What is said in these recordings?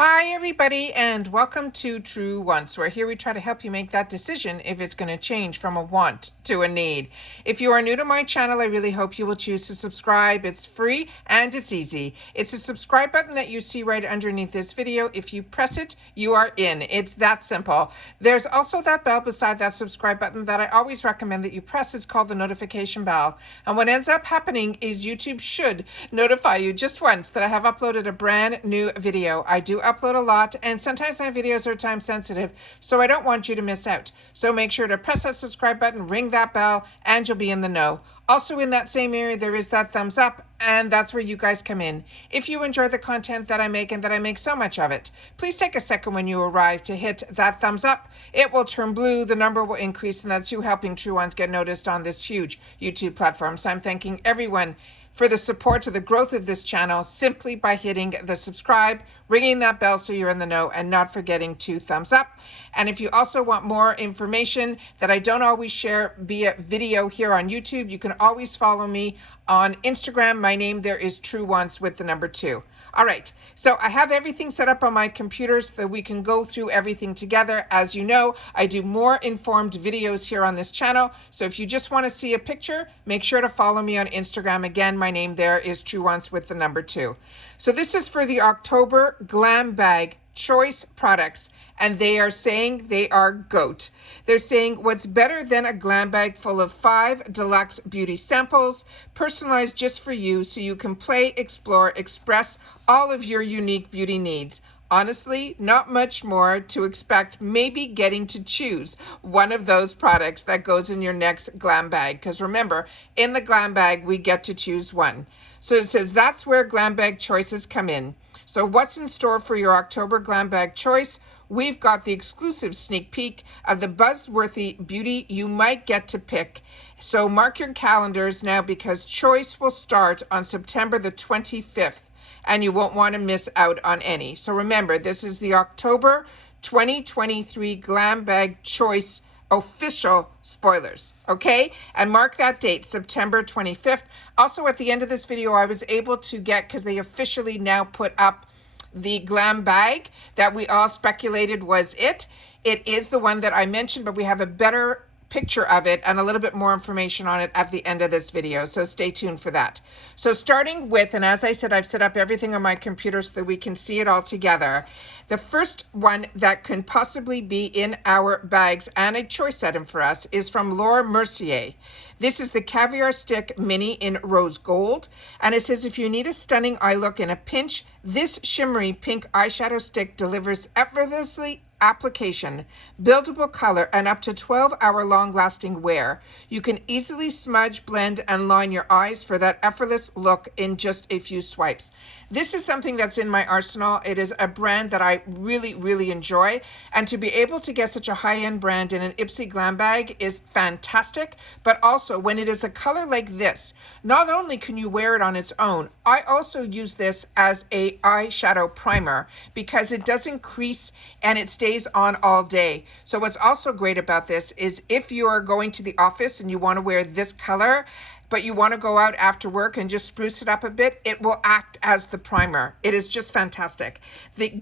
Hi, everybody, and welcome to True Wants, where here we try to help you make that decision if it's going to change from a want to a need. If you are new to my channel, I really hope you will choose to subscribe. It's free and it's easy. It's a subscribe button that you see right underneath this video. If you press it, you are in. It's that simple. There's also that bell beside that subscribe button that I always recommend that you press. It's called the notification bell. And what ends up happening is YouTube should notify you just once that I have uploaded a brand new video. I do upload a lot, and sometimes my videos are time sensitive, so I don't want you to miss out. So make sure to press that subscribe button, ring that bell, and you'll be in the know. Also in that same area, there is that thumbs up, and that's where you guys come in. If you enjoy the content that I make and that I make so much of it, please take a second when you arrive to hit that thumbs up. It will turn blue, the number will increase, and that's you helping True Ones get noticed on this huge YouTube platform. So I'm thanking everyone for the support to the growth of this channel simply by hitting the subscribe, ringing that bell so you're in the know, and not forgetting to thumbs up. And if you also want more information that I don't always share via video here on YouTube, you can always follow me on Instagram. My name there is True Wants with the number 2. All right, so I have everything set up on my computer so that we can go through everything together. As you know, I do more informed videos here on this channel. So if you just want to see a picture, make sure to follow me on Instagram. Again, my name there is True Wants with the number 2. So this is for the October GlamBag Choice products, and they are saying they are GOAT. They're saying what's better than a glam bag full of 5 deluxe beauty samples, personalized just for you so you can play, explore, express all of your unique beauty needs. Honestly, not much more to expect, maybe getting to choose one of those products that goes in your next glam bag. Because remember, in the glam bag, we get to choose one. So it says that's where glam bag choices come in. So what's in store for your October glam bag choice? We've got the exclusive sneak peek of the buzzworthy beauty you might get to pick. So mark your calendars now because choice will start on September the 25th. And you won't want to miss out on any. So remember, this is the October 2023 Glam Bag Choice official spoilers, okay? And mark that date, September 25th. Also, at the end of this video, I was able to get, because they officially now put up the glam bag that we all speculated was it. It is the one that I mentioned, but we have a better picture of it and a little bit more information on it at the end of this video, so stay tuned for that. So starting with, and as I said, I've set up everything on my computer so that we can see it all together. The first one that can possibly be in our bags and a choice item for us is from Mercier. This is the Caviar Stick Mini in Rose Gold, and it says if you need a stunning eye look in a pinch, this shimmery pink eyeshadow stick delivers effortlessly application, buildable color, and up to 12-hour long-lasting wear. You can easily smudge, blend, and line your eyes for that effortless look in just a few swipes. This is something that's in my arsenal. It is a brand that I really, really enjoy, and to be able to get such a high-end brand in an IPSY glam bag is fantastic, but also when it is a color like this, not only can you wear it on its own, I also use this as a eyeshadow primer because it doesn't crease and it stays on all day. So what's also great about this is if you are going to the office and you want to wear this color, but you want to go out after work and just spruce it up a bit, it will act as the primer. It is just fantastic.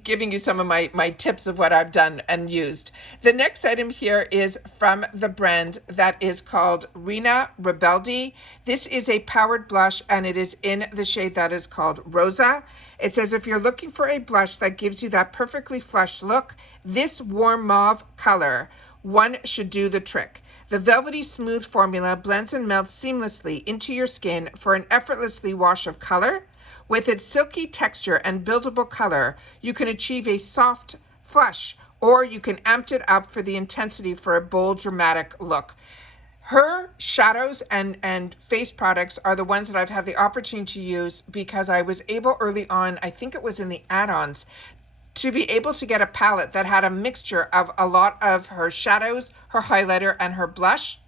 Giving you some of my tips of what I've done and used. The next item here is from the brand that is called Rina Ribaldi. This is a powered blush and it is in the shade that is called Rosa. It says if you're looking for a blush that gives you that perfectly flushed look, this warm mauve color, one should do the trick. The velvety smooth formula blends and melts seamlessly into your skin for an effortlessly wash of color. With its silky texture and buildable color, you can achieve a soft flush, or you can amp it up for the intensity for a bold, dramatic look. Her shadows and face products are the ones that I've had the opportunity to use because I was able early on, I think it was in the add-ons, to be able to get a palette that had a mixture of a lot of her shadows, her highlighter, and her blush.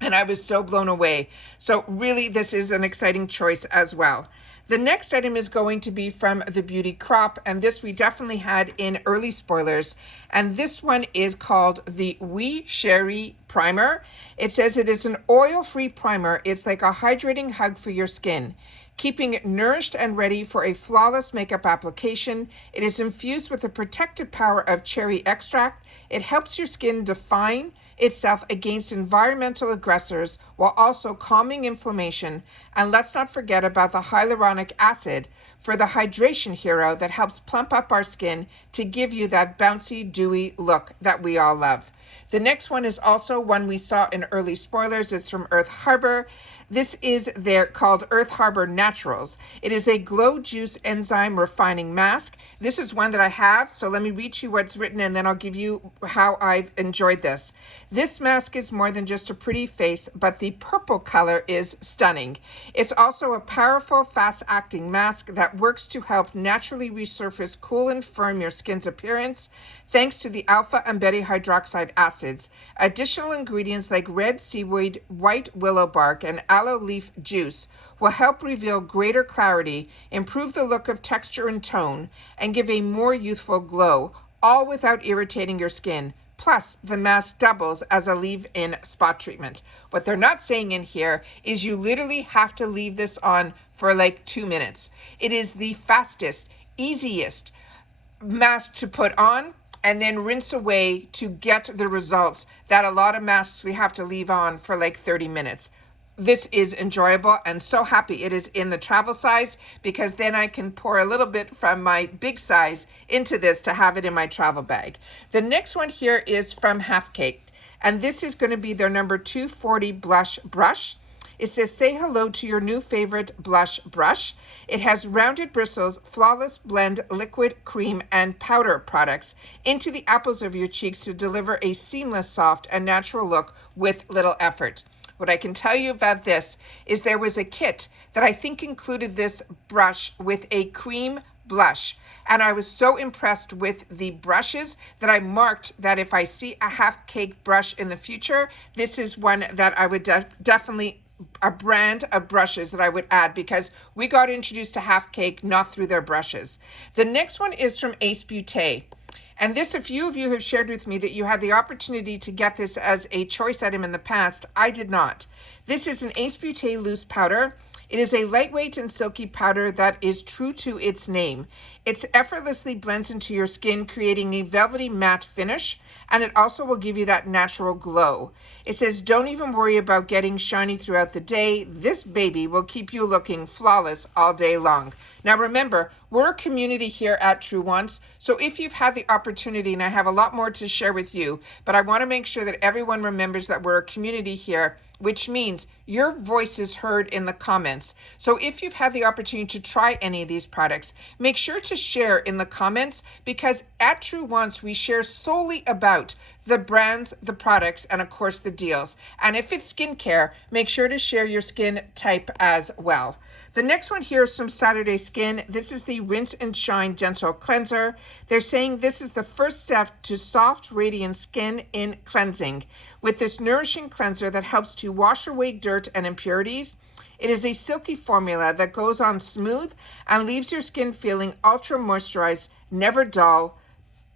And I was so blown away. So really, this is an exciting choice as well. The next item is going to be from the Beauty Crop, and this we definitely had in early spoilers. And this one is called the Oui Chérie Primer. It says it is an oil-free primer. It's like a hydrating hug for your skin. keeping it nourished and ready for a flawless makeup application. It is infused with the protective power of cherry extract. It helps your skin define itself against environmental aggressors while also calming inflammation. And let's not forget about the hyaluronic acid for the hydration hero that helps plump up our skin to give you that bouncy, dewy look that we all love. The next one is also one we saw in early spoilers. It's from Earth Harbor. This is their called Earth Harbor Naturals. It is a glow juice enzyme refining mask. This is one that I have, so let me read you what's written and then I'll give you how I've enjoyed this. This mask is more than just a pretty face, but the purple color is stunning. It's also a powerful, fast-acting mask that works to help naturally resurface, cool, and firm your skin's appearance thanks to the alpha and beta hydroxide acids. Additional ingredients like red seaweed, white willow bark, and aloe leaf juice will help reveal greater clarity, improve the look of texture and tone, and give a more youthful glow, all without irritating your skin. Plus, the mask doubles as a leave-in spot treatment. What they're not saying in here is you literally have to leave this on for like 2 minutes. It is the fastest, easiest mask to put on and then rinse away to get the results that a lot of masks we have to leave on for like 30 minutes. This is enjoyable and so happy it is in the travel size because then I can pour a little bit from my big size into this to have it in my travel bag. The next one here is from Half Cake, and this is going to be their number 240 blush brush. It says, say hello to your new favorite blush brush. It has rounded bristles, flawless blend liquid, cream, and powder products into the apples of your cheeks to deliver a seamless, soft, and natural look with little effort. What I can tell you about this is there was a kit that I think included this brush with a cream blush. And I was so impressed with the brushes that I marked that if I see a Half Cake brush in the future, this is one that I would definitely a brand of brushes that I would add because we got introduced to Half Cake not through their brushes. The next one is from Ace Beauté. And this, a few of you have shared with me that you had the opportunity to get this as a choice item in the past. I did not. This is an Ace Beauté loose powder. It is a lightweight and silky powder that is true to its name. It effortlessly blends into your skin, creating a velvety matte finish, and it also will give you that natural glow. It says, don't even worry about getting shiny throughout the day. This baby will keep you looking flawless all day long. Now remember, we're a community here at True Wants, so if you've had the opportunity, and I have a lot more to share with you, but I want to make sure that everyone remembers that we're a community here, which means your voice is heard in the comments. So if you've had the opportunity to try any of these products, make sure to share in the comments because at True Wants, we share solely about the brands, the products, and of course the deals. And if it's skincare, make sure to share your skin type as well. The next one here is from Saturday Skin. This is the Rinse and Shine Gentle Cleanser. They're saying this is the first step to soft, radiant skin in cleansing. With this nourishing cleanser that helps to wash away dirt and impurities, it is a silky formula that goes on smooth and leaves your skin feeling ultra moisturized, never dull,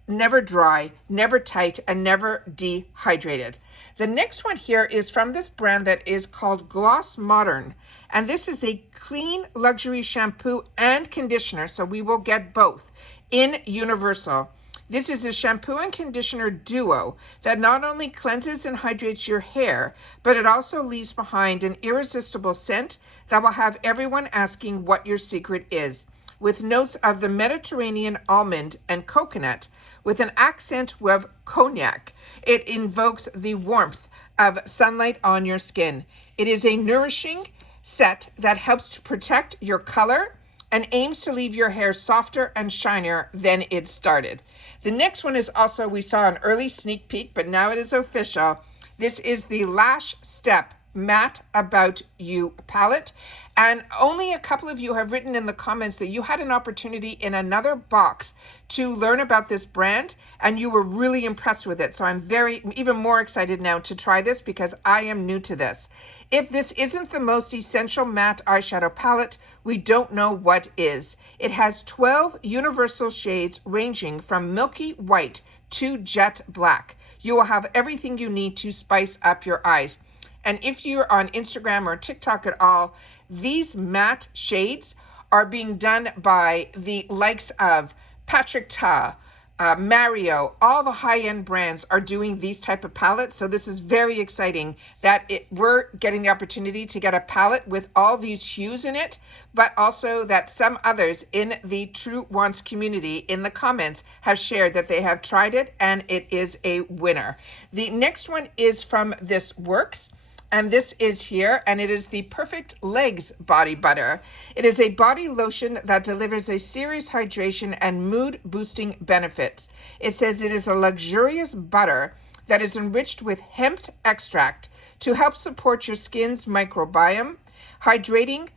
never dry, never tight, and never dehydrated. The next one here is from this brand that is called Gloss Modern. And this is a clean luxury shampoo and conditioner, so we will get both in Universal. This is a shampoo and conditioner duo that not only cleanses and hydrates your hair, but it also leaves behind an irresistible scent that will have everyone asking what your secret is. With notes of the Mediterranean almond and coconut, with an accent of cognac, it invokes the warmth of sunlight on your skin. It is a nourishing set that helps to protect your color and aims to leave your hair softer and shinier than it started. The next one is also, we saw an early sneak peek, but now it is official. This is the Lash Step Matte About You palette. And only a couple of you have written in the comments that you had an opportunity in another box to learn about this brand and you were really impressed with it. So I'm even more excited now to try this because I am new to this. If this isn't the most essential matte eyeshadow palette, we don't know what is. It has 12 universal shades ranging from milky white to jet black. You will have everything you need to spice up your eyes. And if you're on Instagram or TikTok at all, These matte shades are being done by the likes of Patrick Ta, Mario. All the high-end brands are doing these type of palettes. So this is very exciting that we're getting the opportunity to get a palette with all these hues in it, but also that some others in the True Wants community in the comments have shared that they have tried it and it is a winner. The next one is from This Works. And this is here, and it is the Perfect Legs Body Butter. It is a body lotion that delivers a serious hydration and mood-boosting benefits. It says it is a luxurious butter that is enriched with hemp extract to help support your skin's microbiome, hydrating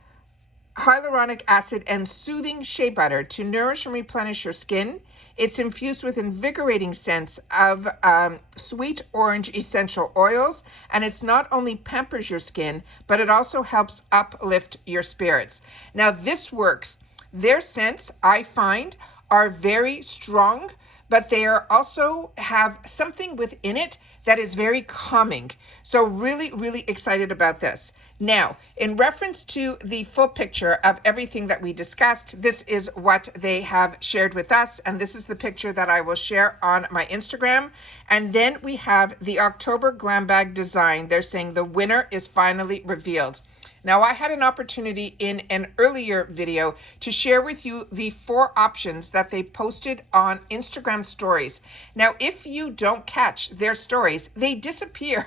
hyaluronic acid and soothing shea butter to nourish and replenish your skin. It's infused with invigorating scents of sweet orange essential oils, and it's not only pampers your skin, but it also helps uplift your spirits. Now, This Works. Their scents, I find, are very strong, but they are also have something within it that is very calming. So really, really excited about this. Now, in reference to the full picture of everything that we discussed, this is what they have shared with us, and this is the picture that I will share on my Instagram. And then we have the October GlamBag design. They're saying the winner is finally revealed. Now, I had an opportunity in an earlier video to share with you the 4 options that they posted on Instagram stories. Now, if you don't catch their stories, they disappear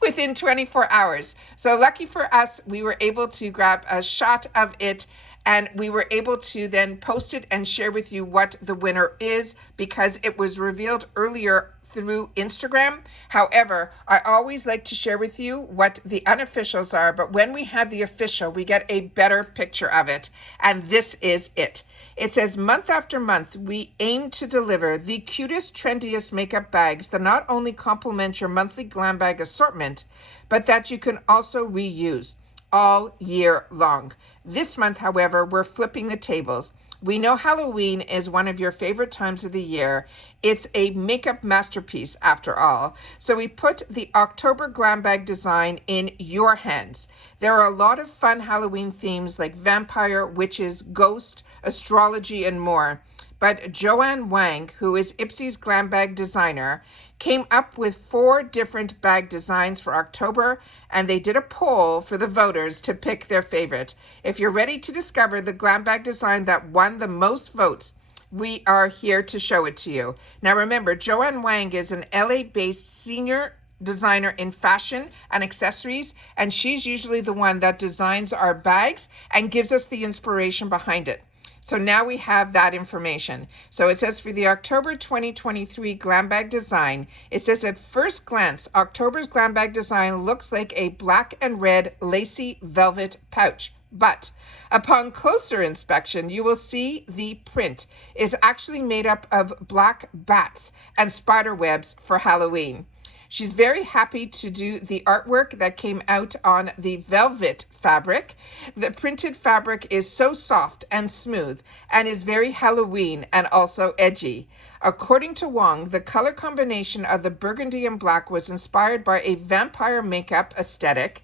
within 24 hours. So lucky for us, we were able to grab a shot of it, and we were able to then post it and share with you what the winner is, because it was revealed earlier through Instagram. However, I always like to share with you what the unofficials are, but when we have the official, we get a better picture of it. And this is it. It says, month after month, we aim to deliver the cutest, trendiest makeup bags that not only complement your monthly glam bag assortment, but that you can also reuse all year long. This month, however, we're flipping the tables. We know Halloween is one of your favorite times of the year. It's a makeup masterpiece after all. So we put the October Glam Bag design in your hands. There are a lot of fun Halloween themes like vampire, witches, ghost, astrology, and more. But Joanne Wang, who is IPSY's Glam Bag designer, came up with 4 different bag designs for October, and they did a poll for the voters to pick their favorite. If you're ready to discover the glam bag design that won the most votes, we are here to show it to you. Now remember, Joanne Wang is an LA-based senior designer in fashion and accessories, and she's usually the one that designs our bags and gives us the inspiration behind it. So now we have that information. So it says for the October 2023 Glam Bag design, it says at first glance, October's Glam Bag design looks like a black and red lacy velvet pouch. But upon closer inspection, you will see the print is actually made up of black bats and spider webs for Halloween. She's very happy to do the artwork that came out on the velvet fabric. The printed fabric is so soft and smooth and is very Halloween and also edgy. According to Wong, the color combination of the burgundy and black was inspired by a vampire makeup aesthetic.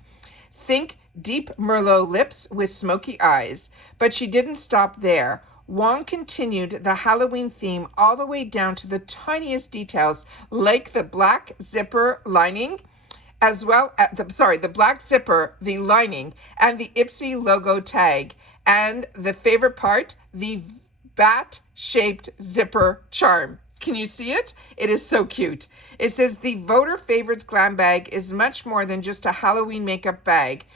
Think deep Merlot lips with smoky eyes. But she didn't stop there. Wong continued the Halloween theme all the way down to the tiniest details, like the black zipper lining, as well as the black zipper, the lining, and the IPSY logo tag. And the favorite part, the bat-shaped zipper charm. Can you see it? It is so cute. It says the voter favorites glam bag is much more than just a Halloween makeup bag.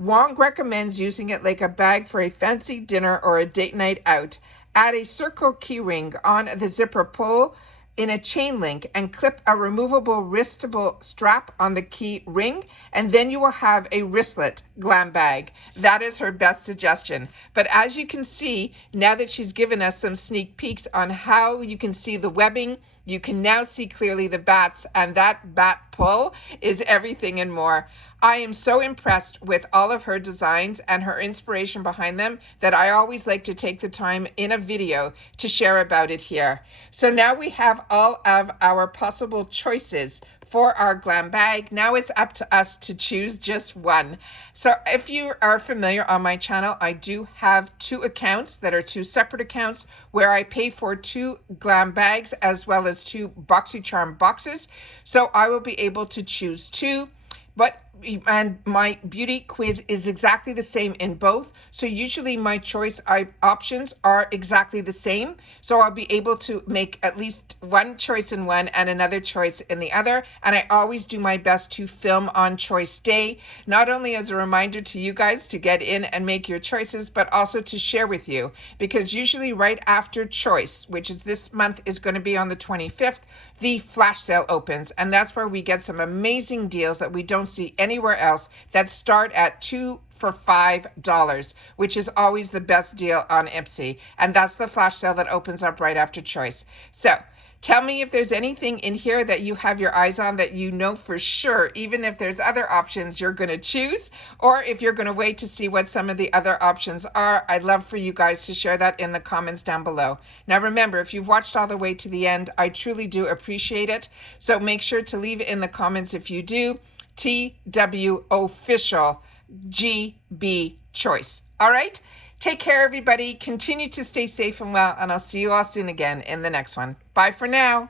Wong recommends using it like a bag for a fancy dinner or a date night out. Add a circle keyring on the zipper pull in a chain link and clip a removable wristable strap on the key ring, and then you will have a wristlet glam bag. That is her best suggestion. But as you can see, now that she's given us some sneak peeks on how you can see the webbing, you can now see clearly the bats, and that bat pull is everything and more. I am so impressed with all of her designs and her inspiration behind them that I always like to take the time in a video to share about it here. So now we have all of our possible choices for our glam bag. Now it's up to us to choose just one. So if you are familiar on my channel, I do have two accounts that are two separate accounts where I pay for two glam bags as well as two BoxyCharm boxes. So I will be able to choose two. And my beauty quiz is exactly the same in both. So usually my choice options are exactly the same. So I'll be able to make at least one choice in one and another choice in the other. And I always do my best to film on choice day, not only as a reminder to you guys to get in and make your choices, but also to share with you. Because usually right after choice, which is this month is going to be on the 25th, the flash sale opens, and that's where we get some amazing deals that we don't see anywhere else that start at 2 for $5, which is always the best deal on IPSY. And that's the flash sale that opens up right after choice. So tell me if there's anything in here that you have your eyes on that you know for sure, even if there's other options you're going to choose, or if you're going to wait to see what some of the other options are. I'd love for you guys to share that in the comments down below. Now remember, if you've watched all the way to the end, I truly do appreciate it. So make sure to leave in the comments if you do. TW official GB choice. All right? Take care, everybody. Continue to stay safe and well, and I'll see you all soon again in the next one. Bye for now.